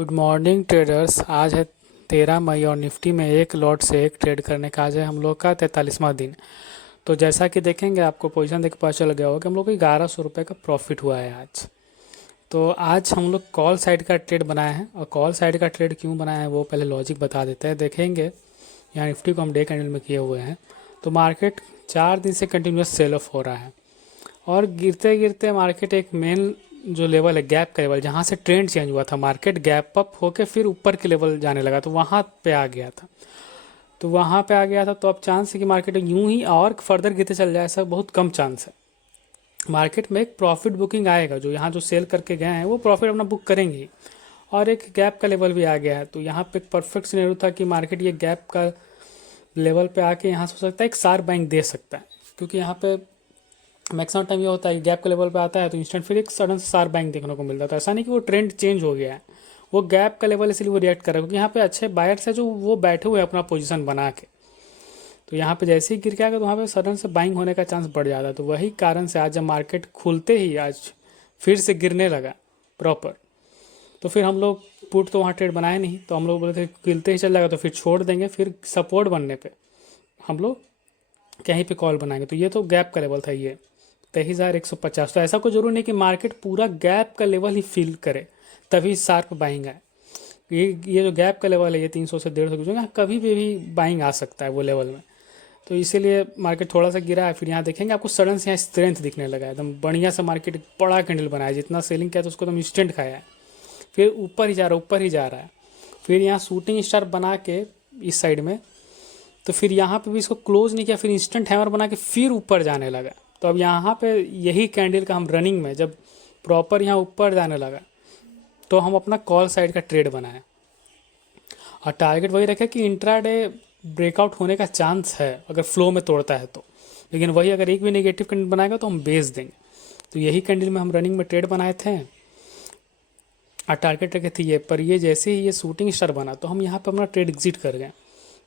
Good morning traders. आज है 13 मई और निफ्टी में एक लॉट से एक ट्रेड करने का आज है हम लोग का 43वां दिन। तो जैसा कि देखेंगे आपको पोजीशन देख के पता चल गया होगा कि हम लोग को 1100 रुपये का प्रॉफिट हुआ है आज। तो आज हम लोग कॉल साइड का ट्रेड बनाए हैं और कॉल साइड का ट्रेड क्यों बनाया है वो पहले लॉजिक बता देते हैं। देखेंगे यहाँ निफ्टी को हम डे कैंडल में किए हुए हैं तो मार्केट 4 दिन से कंटिन्यूस सेल ऑफ हो रहा है और गिरते गिरते मार्केट एक मेन जो लेवल है गैप का लेवल, जहाँ से ट्रेंड चेंज हुआ था, मार्केट गैप अप होके फिर ऊपर के लेवल जाने लगा तो वहाँ पे आ गया था। तो अब चांस है कि मार्केट यूं ही और फर्दर गिरते चल जाए, ऐसा बहुत कम चांस है। मार्केट में एक प्रॉफिट बुकिंग आएगा, जो यहाँ जो सेल करके गए हैं वो प्रॉफिट अपना बुक करेंगे ही। और एक गैप का लेवल भी आ गया है तो यहाँ पे एक परफेक्ट सिनेरियो था कि मार्केट ये गैप का लेवल पे आके यहाँ से हो सकता है एक शार्प बाइंग दे सकता है, क्योंकि यहाँ पे मैक्सिमम टाइम ये होता है कि गैप के लेवल पे आता है तो इंस्टेंट फिर एक सडन से शार्प बाइंग देखने को मिलता है। तो ऐसा नहीं कि वो ट्रेंड चेंज हो गया है, वो गैप का लेवल इसलिए वो रिएक्ट कर रहा है क्योंकि यहाँ पे अच्छे बायर्स है जो वो बैठे हुए हैं अपना पोजीशन बना के। तो यहाँ पे जैसे ही गिर के आएगा तो वहाँ पे सडन से बाइंग होने का चांस बढ़ जाता है। तो वही कारण से आज जब मार्केट खुलते ही आज फिर से गिरने लगा प्रॉपर, तो फिर हम लोग पुट तो वहाँ ट्रेड बनाए नहीं, तो हम लोग बोले थे गिरते ही चल जाएगा तो फिर छोड़ देंगे, फिर सपोर्ट बनने पे हम लोग कहीं पे कॉल बनाएंगे। तो ये तो गैप का लेवल था, ये 23,150। तो ऐसा कोई जरूरी नहीं कि मार्केट पूरा गैप का लेवल ही फील करे तभी शार्प बाइंग आए। ये जो गैप का लेवल है ये 300 से 150 की, कभी भी बाइंग आ सकता है वो लेवल में। तो इसीलिए मार्केट थोड़ा सा गिरा है। फिर यहाँ देखेंगे आपको सडन से यहाँ स्ट्रेंथ दिखने लगा है, एकदम बढ़िया सा मार्केट बड़ा कैंडल बनाया, जितना सेलिंग किया तो उसको एकदम इंस्टेंट खाया है, फिर ऊपर ही जा रहा है। फिर यहाँ शूटिंग स्टार बना के इस साइड में, तो फिर यहाँ पे भी इसको क्लोज नहीं किया, फिर इंस्टेंट हैमर बना के फिर ऊपर जाने लगा। तो अब यहाँ पे यही कैंडल का हम रनिंग में जब प्रॉपर यहाँ ऊपर जाने लगा तो हम अपना कॉल साइड का ट्रेड बनाए और टारगेट वही रखे कि इंट्राडे ब्रेकआउट होने का चांस है अगर फ्लो में तोड़ता है तो, लेकिन वही अगर एक भी नेगेटिव कैंडल बनाएगा तो हम बेच देंगे। तो यही कैंडल में हम रनिंग में ट्रेड बनाए थे और टारगेट रखे थे ये, पर ये जैसे ही ये शूटिंग स्टार बना तो हम यहाँ पर अपना ट्रेड एग्जिट कर गए।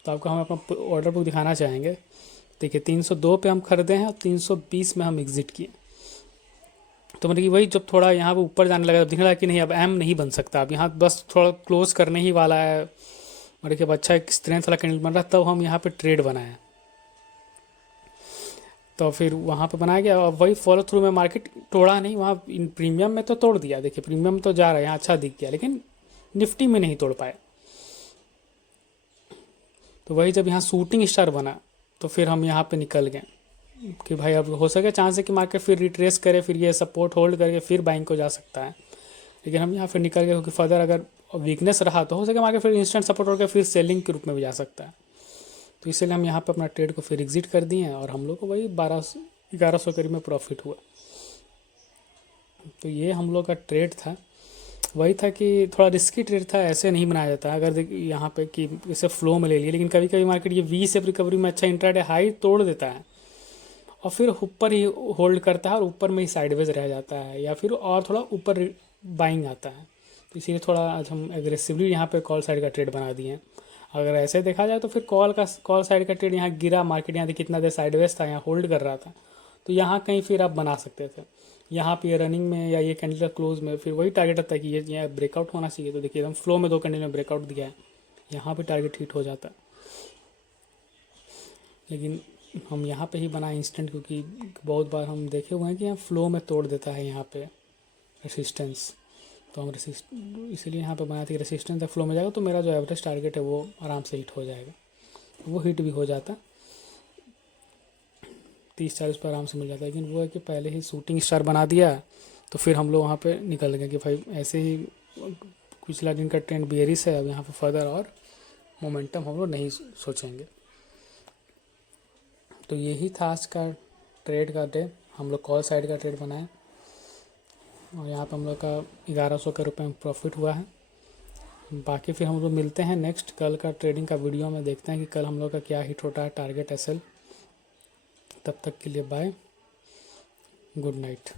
तो आपको हम अपना ऑर्डर बुक दिखाना चाहेंगे। देखिए 302 पे हम खरीदे हैं और 320 में हम एग्जिट किए। तो मतलब कि वही जब थोड़ा यहाँ पे ऊपर जाने लगा दिखने लगा कि नहीं अब एम नहीं बन सकता, अब यहाँ बस थोड़ा क्लोज करने ही वाला है, मतलब कि अब अच्छा एक स्ट्रेंथ वाला कैंडल बन रहा, तब हम यहाँ पे ट्रेड बनाए। तो फिर वहाँ पे बनाया गया और वही फॉलो थ्रू में मार्केट तोड़ा नहीं, वहाँ प्रीमियम में तो तोड़ दिया। देखिए प्रीमियम तो जा रहा है यहाँ, अच्छा दिख गया, लेकिन निफ्टी में नहीं तोड़ पाए। तो वही जब यहाँ शूटिंग स्टार बना तो फिर हम यहाँ पे निकल गए कि भाई अब हो सके चांस है कि मार्केट फिर रिट्रेस करे, फिर ये सपोर्ट होल्ड करके फिर बाइंग को जा सकता है, लेकिन हम यहाँ फिर निकल गए क्योंकि फर्दर अगर वीकनेस रहा तो हो सके मार्केट फिर इंस्टेंट सपोर्ट होकर फिर सेलिंग के रूप में भी जा सकता है। तो इसलिए हम यहाँ पे अपना ट्रेड को फिर एग्जिट कर दिए हैं और हम लोग को वही 1100 करीब में प्रॉफिट हुआ। तो ये हम लोग का ट्रेड था, वही था कि थोड़ा रिस्की ट्रेड था, ऐसे नहीं बनाया जाता। अगर यहाँ पे कि इसे फ्लो में ले लिए, लेकिन कभी कभी मार्केट ये वी से रिकवरी में अच्छा इंट्राडे हाई तोड़ देता है और फिर ऊपर ही होल्ड करता है और ऊपर में ही साइडवेज रह जाता है या फिर और थोड़ा ऊपर बाइंग आता है। तो इसीलिए थोड़ा आज हम एग्रेसिवली यहाँ पे कॉल साइड का ट्रेड बना दिए हैं। अगर ऐसे देखा जाए तो फिर कॉल साइड का ट्रेड यहाँ गिरा, मार्केट यहाँ कितना देर साइडवेज था, यहाँ होल्ड कर रहा था, तो यहाँ कहीं फिर आप बना सकते थे। यहाँ पे रनिंग में या ये कैंडल का क्लोज में फिर वही टारगेट रहता है कि ये ब्रेकआउट होना चाहिए। तो देखिए एकदम फ्लो में 2 कैंडल में ब्रेकआउट दिया है, यहाँ पे टारगेट हिट हो जाता है, लेकिन हम यहाँ पे ही बनाए इंस्टेंट, क्योंकि बहुत बार हम देखे हुए हैं कि यहाँ फ्लो में तोड़ देता है यहाँ पे रेसिस्टेंस। तो हम इसीलिए यहाँ पे बनाए थे कि रेसिस्टेंस तक फ्लो में जाएगा तो मेरा जो एवरेज टारगेट है वो आराम से हिट हो जाएगा। वो हिट भी हो जाता, 30-40 पर आराम से मिल जाता है, लेकिन वो है कि पहले ही शूटिंग स्टार बना दिया तो फिर हम लोग वहाँ पे निकल गए कि भाई ऐसे ही पिछला दिन का ट्रेंड बेयरिश है, अब यहाँ पे फर्दर और मोमेंटम हम लोग नहीं सोचेंगे। तो यही था आज का ट्रेड का डे। हम लोग कॉल साइड का ट्रेड बनाए और यहाँ पे हम लोग का 1100 के रुपये में प्रॉफिट हुआ है। बाकी फिर हम लोग मिलते हैं नेक्स्ट कल का ट्रेडिंग का वीडियो में, देखते हैं कि कल हम लोग का क्या हिट होता है टारगेट एसएल। तब तक के लिए बाय, गुड नाइट।